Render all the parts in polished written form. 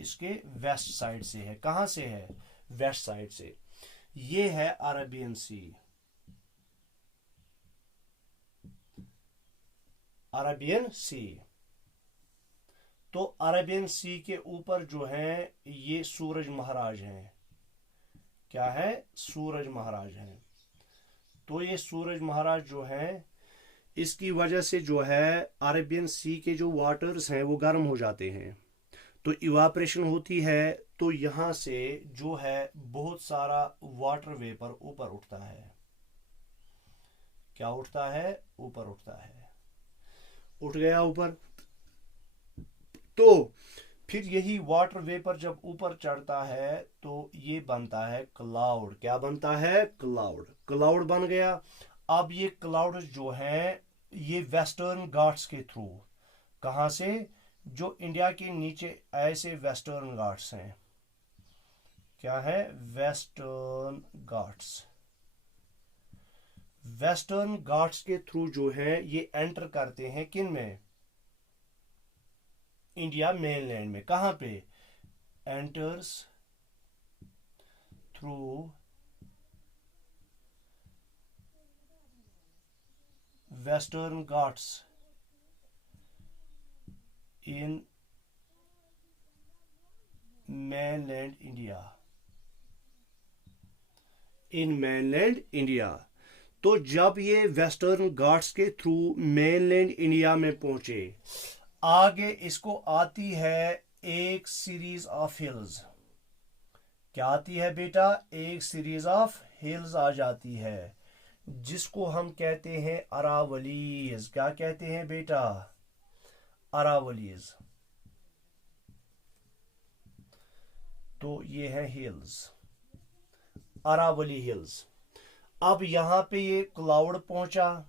इसके west side से है। कहां से है? वेस्ट साइड से। ये है अरेबियन सी, अरेबियन सी। तो अरेबियन सी के ऊपर जो है ये सूरज महाराज हैं। क्या है? सूरज महाराज हैं। तो ये सूरज महाराज जो है, इसकी वजह से जो है अरेबियन सी के जो वाटर्स हैं वो गर्म हो जाते हैं, तो इवापरेशन होती है। तो यहाँ से जो है बहुत सारा वाटर वेपर ऊपर उठता है। क्या उठता है? ऊपर उठता है। उठ गया ऊपर। तो फिर यही वाटर वेपर जब ऊपर चढ़ता है तो ये बनता है क्लाउड। क्या बनता है? क्लाउड। क्लाउड बन गया। अब ये क्लाउड जो है ये वेस्टर्न घाट्स के थ्रू, कहां से? जो इंडिया के नीचे ऐसे वेस्टर्न घाट्स हैं। क्या है? वेस्टर्न घाट्स। वेस्टर्न घाट्स के थ्रू जो है ये एंटर करते हैं किन में? इंडिया मेनलैंड में। कहां पे? एंटर्स थ्रू वेस्टर्न घाट्स इन मेनलैंड इंडिया, इन मेनलैंड इंडिया। तो जब ये वेस्टर्न घाट्स के थ्रू मेनलैंड इंडिया में पहुंचे, आगे इसको आती है एक सीरीज ऑफ हिल्स। क्या आती है बेटा? एक सीरीज ऑफ हिल्स आ जाती है, जिसको हम कहते हैं अरावलीज। क्या कहते हैं बेटा? अरावलीज। तो ये है हिल्स, अरावली हिल्स। अब यहां पे ये क्लाउड पहुंचा।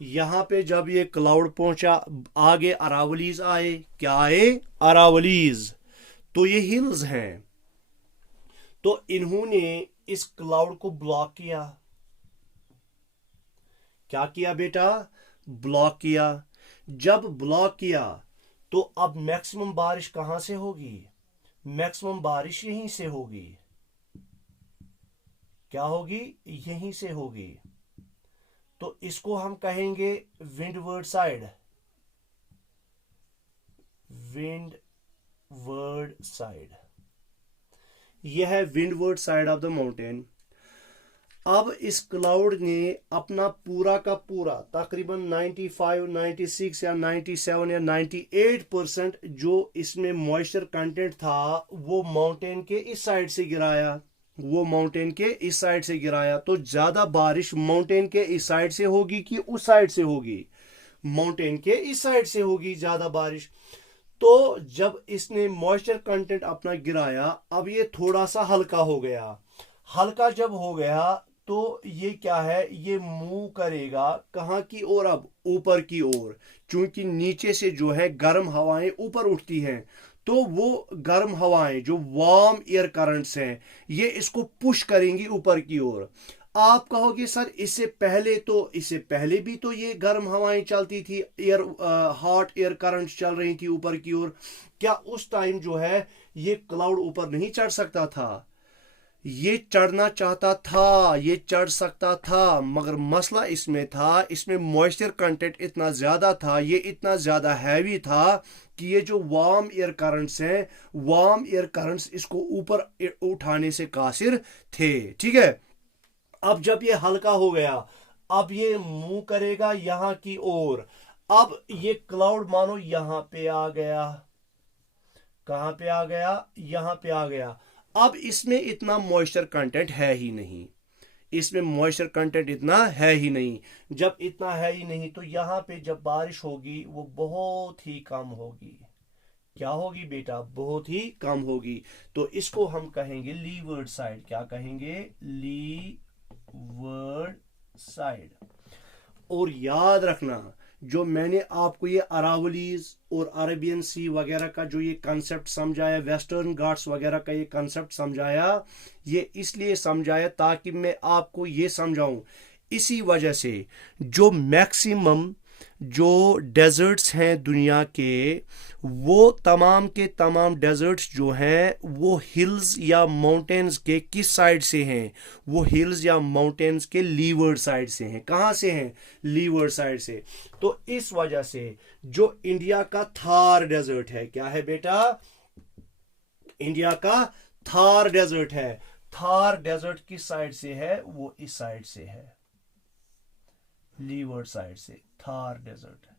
यहां पे जब ये क्लाउड पहुंचा, आगे अरावलीज आए। क्या आए? अरावलीज। तो ये हिल्स हैं। तो इन्होंने इस क्लाउड को ब्लॉक किया। क्या किया बेटा? ब्लॉक किया। जब ब्लॉक किया तो अब मैक्सिमम बारिश कहां से होगी? मैक्सिमम बारिश यहीं से होगी। क्या होगी? यहीं से होगी। तो इसको हम कहेंगे विंडवर्ड साइड, विंडवर्ड साइड। यह है windward side of the mountain. अब इस क्लाउड ने अपना पूरा का पूरा तकरीबन 95, 96 या 97 या 98% जो इसमें मॉइस्चर कंटेंट था वो माउंटेन के इस साइड से गिराया। वो माउंटेन के इस साइड से गिराया। तो ज्यादा बारिश माउंटेन के इस साइड से होगी कि उस साइड से होगी? माउंटेन के इस साइड से होगी ज्यादा बारिश। तो जब इसने मॉइस्चर कंटेंट अपना गिराया, अब ये थोड़ा सा हल्का हो गया। हल्का जब हो गया तो ये क्या है? ये मूव करेगा कहां की ओर? अब ऊपर की ओर। क्योंकि नीचे से जो है गर्म हवाएं ऊपर उठती हैं, तो वो गर्म हवाएं जो वार्म एयर करंट्स हैं ये इसको पुश करेंगी ऊपर की ओर। आप कहोगे सर इससे पहले भी तो ये गर्म हवाएं चलती थी, एयर हॉट एयर करंट्स चल रही थी ऊपर की ओर। क्या उस टाइम जो है ये क्लाउड ऊपर नहीं चढ़ सकता था? ये चढ़ना चाहता था, ये चढ़ सकता था, मगर मसला इसमें था, इसमें मॉइस्चर कंटेंट इतना ज्यादा था, ये इतना ज्यादा हैवी था कि ये जो वार्म एयर करंट्स हैं, वार्म एयर करंट्स इसको ऊपर उठाने से कासिर थे। ठीक है। अब जब ये हल्का हो गया, अब ये मूव करेगा यहां की ओर। अब ये क्लाउड मानो यहां पे आ गया। कहां पे आ गया? यहां पे आ गया। अब इसमें इतना मॉइस्चर कंटेंट है ही नहीं, इसमें मॉइस्चर कंटेंट इतना है ही नहीं। जब इतना है ही नहीं तो यहां पे जब बारिश होगी वो बहुत ही कम होगी। क्या होगी बेटा? बहुत ही कम होगी। तो इसको हम कहेंगे लीवर्ड साइड। क्या कहेंगे? Levered side. और याद रखना, जो मैंने आपको ये अरावलीज और अरेबियन सी वगैरह का जो ये कंसेप्ट समझाया, वेस्टर्न घाट्स वगैरह का ये कंसेप्ट समझाया, ये इसलिए समझाया ताकि मैं आपको ये समझाऊं। इसी वजह से जो मैक्सिमम जो डेजर्ट्स हैं दुनिया वो तमाम के तमाम डेजर्ट्स जो हैं वो हिल्स या माउंटेन्स के किस साइड से हैं? वो हिल्स या माउंटेन्स के लीवर्ड साइड से हैं। कहाँ से हैं? लीवर्ड साइड से। तो इस वजह से जो इंडिया का थार डेजर्ट है, क्या है बेटा? इंडिया का थार डेजर्ट है। थार डेजर्ट किस साइड से है? वो इस साइड से है, लीवर्ड साइड से थार डेजर्ट है।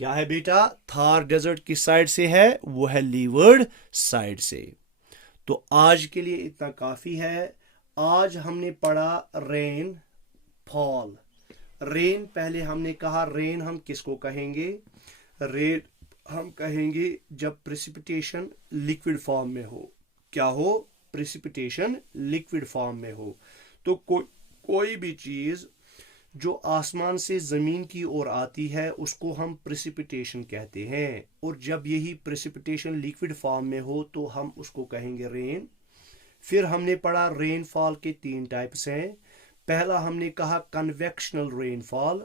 क्या है बेटा? थार डेजर्ट किस साइड से है? वो है लीवर्ड साइड से। तो आज के लिए इतना काफी है। आज हमने पढ़ा रेन फॉल। रेन, पहले हमने कहा रेन हम किसको कहेंगे? रेन हम कहेंगे जब प्रेसिपिटेशन लिक्विड फॉर्म में हो। क्या हो? प्रेसिपिटेशन लिक्विड फॉर्म में हो। तो कोई भी चीज जो आसमान से जमीन की ओर आती है उसको हम प्रेसिपिटेशन कहते हैं, और जब यही प्रेसिपिटेशन लिक्विड फॉर्म में हो तो हम उसको कहेंगे रेन। फिर हमने पढ़ा रेनफॉल के 3 टाइप्स हैं। पहला हमने कहा कन्वेक्शनल रेनफॉल,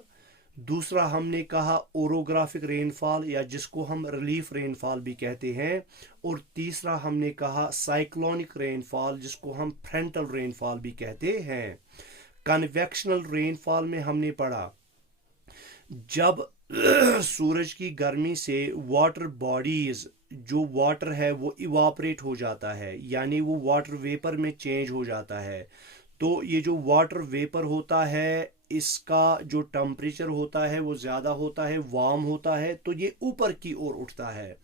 दूसरा हमने कहा ओरोग्राफिक रेनफॉल या जिसको हम रिलीफ रेनफॉल भी कहते हैं, और तीसरा हमने कहा साइक्लोनिक रेनफॉल जिसको हम फ्रंटल रेनफॉल भी कहते हैं। कन्वेक्शनल रेनफॉल में हमने पढ़ा जब सूरज की गर्मी से वाटर बॉडीज, जो वाटर है वो इवापोरेट हो जाता है, यानी वो वाटर वेपर में चेंज हो जाता है। तो ये जो वाटर वेपर होता है इसका जो टेम्परेचर होता है वो ज़्यादा होता है, वार्म होता है, तो ये ऊपर की ओर उठता है।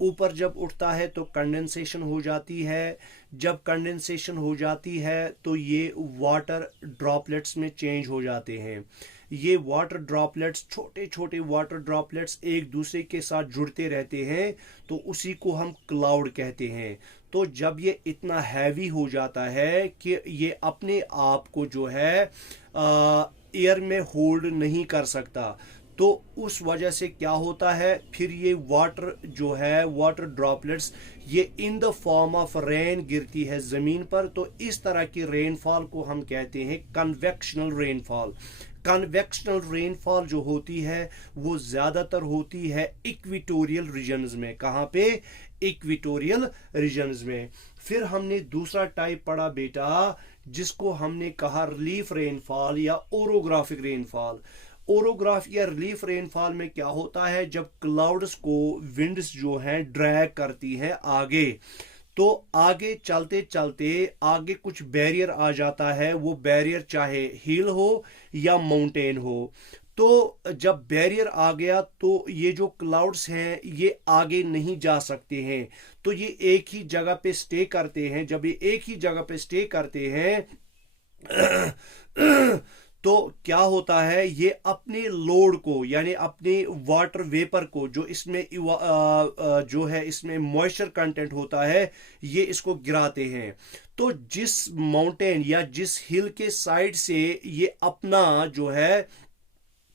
ऊपर जब उठता है तो कंडेंसेशन हो जाती है। जब कंडेंसेशन हो जाती है तो ये वाटर ड्रॉपलेट्स में चेंज हो जाते हैं। ये वाटर ड्रॉपलेट्स, छोटे छोटे वाटर ड्रॉपलेट्स एक दूसरे के साथ जुड़ते रहते हैं, तो उसी को हम क्लाउड कहते हैं। तो जब ये इतना हैवी हो जाता है कि ये अपने आप को जो है एयर में होल्ड नहीं कर सकता, तो उस वजह से क्या होता है, फिर ये वाटर जो है, वाटर ड्रॉपलेट्स, ये in the form of rain गिरती है ज़मीन पर। तो इस तरह की रेनफॉल को हम कहते हैं कन्वेक्शनल रेनफॉल। कन्वेक्शनल रेनफॉल जो होती है वो ज़्यादातर होती है इक्वेटोरियल रीजन्स में। कहाँ पे? इक्वेटोरियल रीजन्स में। फिर हमने दूसरा टाइप पढ़ा बेटा जिसको हमने कहा रिलीफ रेनफॉल या ओरोग्राफिक रेनफॉल। ओरोग्राफ या रिलीफ रेनफॉल में क्या होता है, जब क्लाउड्स को विंड्स जो हैं ड्रैग करती हैं आगे, तो आगे चलते चलते आगे कुछ बैरियर आ जाता है। वो बैरियर चाहे हिल हो या माउंटेन हो, तो जब बैरियर आ गया तो ये जो क्लाउड्स हैं ये आगे नहीं जा सकते हैं, तो ये एक ही जगह पे स्टे करते हैं। जब ये एक ही जगह पे स्टे करते हैं तो क्या होता है, ये अपने लोड को, यानी अपने वाटर वेपर को, जो इसमें जो है इसमें मॉइस्चर कंटेंट होता है, ये इसको गिराते हैं। तो जिस माउंटेन या जिस हिल के साइड से ये अपना जो है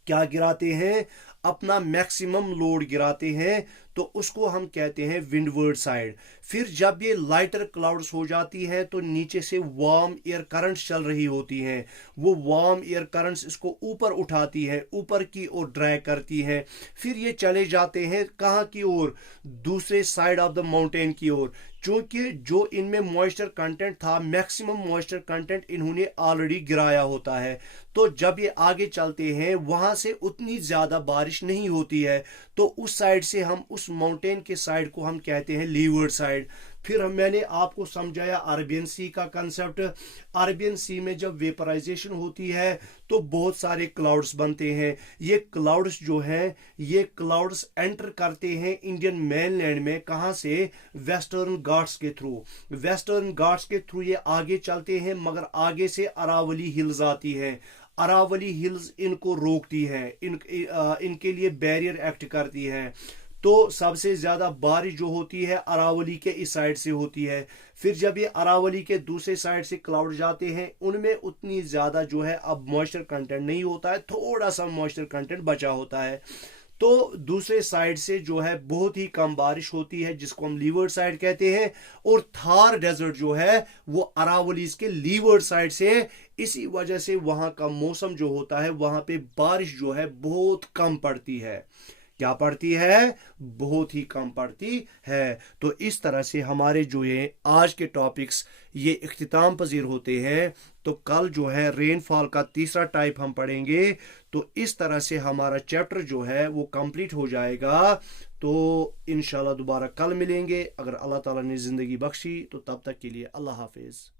क्या गिराते हैं, अपना मैक्सिमम लोड गिराते हैं, तो उसको हम कहते हैं विंडवर्ड साइड। फिर जब ये लाइटर क्लाउड्स हो जाती है तो नीचे से वार्म एयर करंट्स चल रही होती हैं। वो वार्म एयर करंट्स इसको ऊपर उठाती है, ऊपर की ओर ड्रैग करती हैं। फिर ये चले जाते हैं कहाँ की ओर? दूसरे साइड ऑफ द माउंटेन की ओर, क्योंकि जो इनमें मॉइस्चर कंटेंट था, मैक्सिमम मॉइस्चर कंटेंट इन्होंने ऑलरेडी गिराया होता है। तो जब ये आगे चलते हैं वहां से उतनी ज्यादा बारिश नहीं होती है, तो उस साइड से हम, उस माउंटेन के साइड को हम कहते हैं लीवर्ड साइड। फिर मैंने आपको समझाया अरेबियन सी का कंसेप्ट। अरेबियन सी में जब वेपराइजेशन होती है तो बहुत सारे क्लाउड्स बनते हैं। ये क्लाउड्स जो हैं, ये क्लाउड्स एंटर करते हैं इंडियन मेनलैंड में। कहाँ से? वेस्टर्न घाट्स के थ्रू। वेस्टर्न घाट्स के थ्रू ये आगे चलते हैं, मगर आगे से अरावली हिल्स आती हैं। अरावली हिल्स इनको रोकती हैं, इनके लिए बैरियर एक्ट करती हैं। तो सबसे ज्यादा बारिश जो होती है अरावली के इस साइड से होती है। फिर जब ये अरावली के दूसरे साइड से क्लाउड जाते हैं, उनमें उतनी ज्यादा जो है अब मॉइस्चर कंटेंट नहीं होता है, थोड़ा सा मॉइस्चर कंटेंट बचा होता है। तो दूसरे साइड से जो है बहुत ही कम बारिश होती है, जिसको हम लीवर्ड साइड कहते हैं। और थार डेजर्ट जो है वो अरावलीज के लीवर्ड साइड से है। इसी वजह से वहां का मौसम जो होता है, वहां पे बारिश जो है बहुत कम पड़ती है। क्या पड़ती है? बहुत ही कम पड़ती है। तो इस तरह से हमारे जो ये आज के टॉपिक्स ये इख्तिताम पजीर होते हैं। तो कल जो है रेनफॉल का तीसरा टाइप हम पढ़ेंगे। तो इस तरह से हमारा चैप्टर जो है वो कंप्लीट हो जाएगा। तो इंशाल्लाह दोबारा कल मिलेंगे, अगर अल्लाह ताला ने ज़िंदगी बख्शी तो। तब तक के लिए अल्लाह हाफिज़।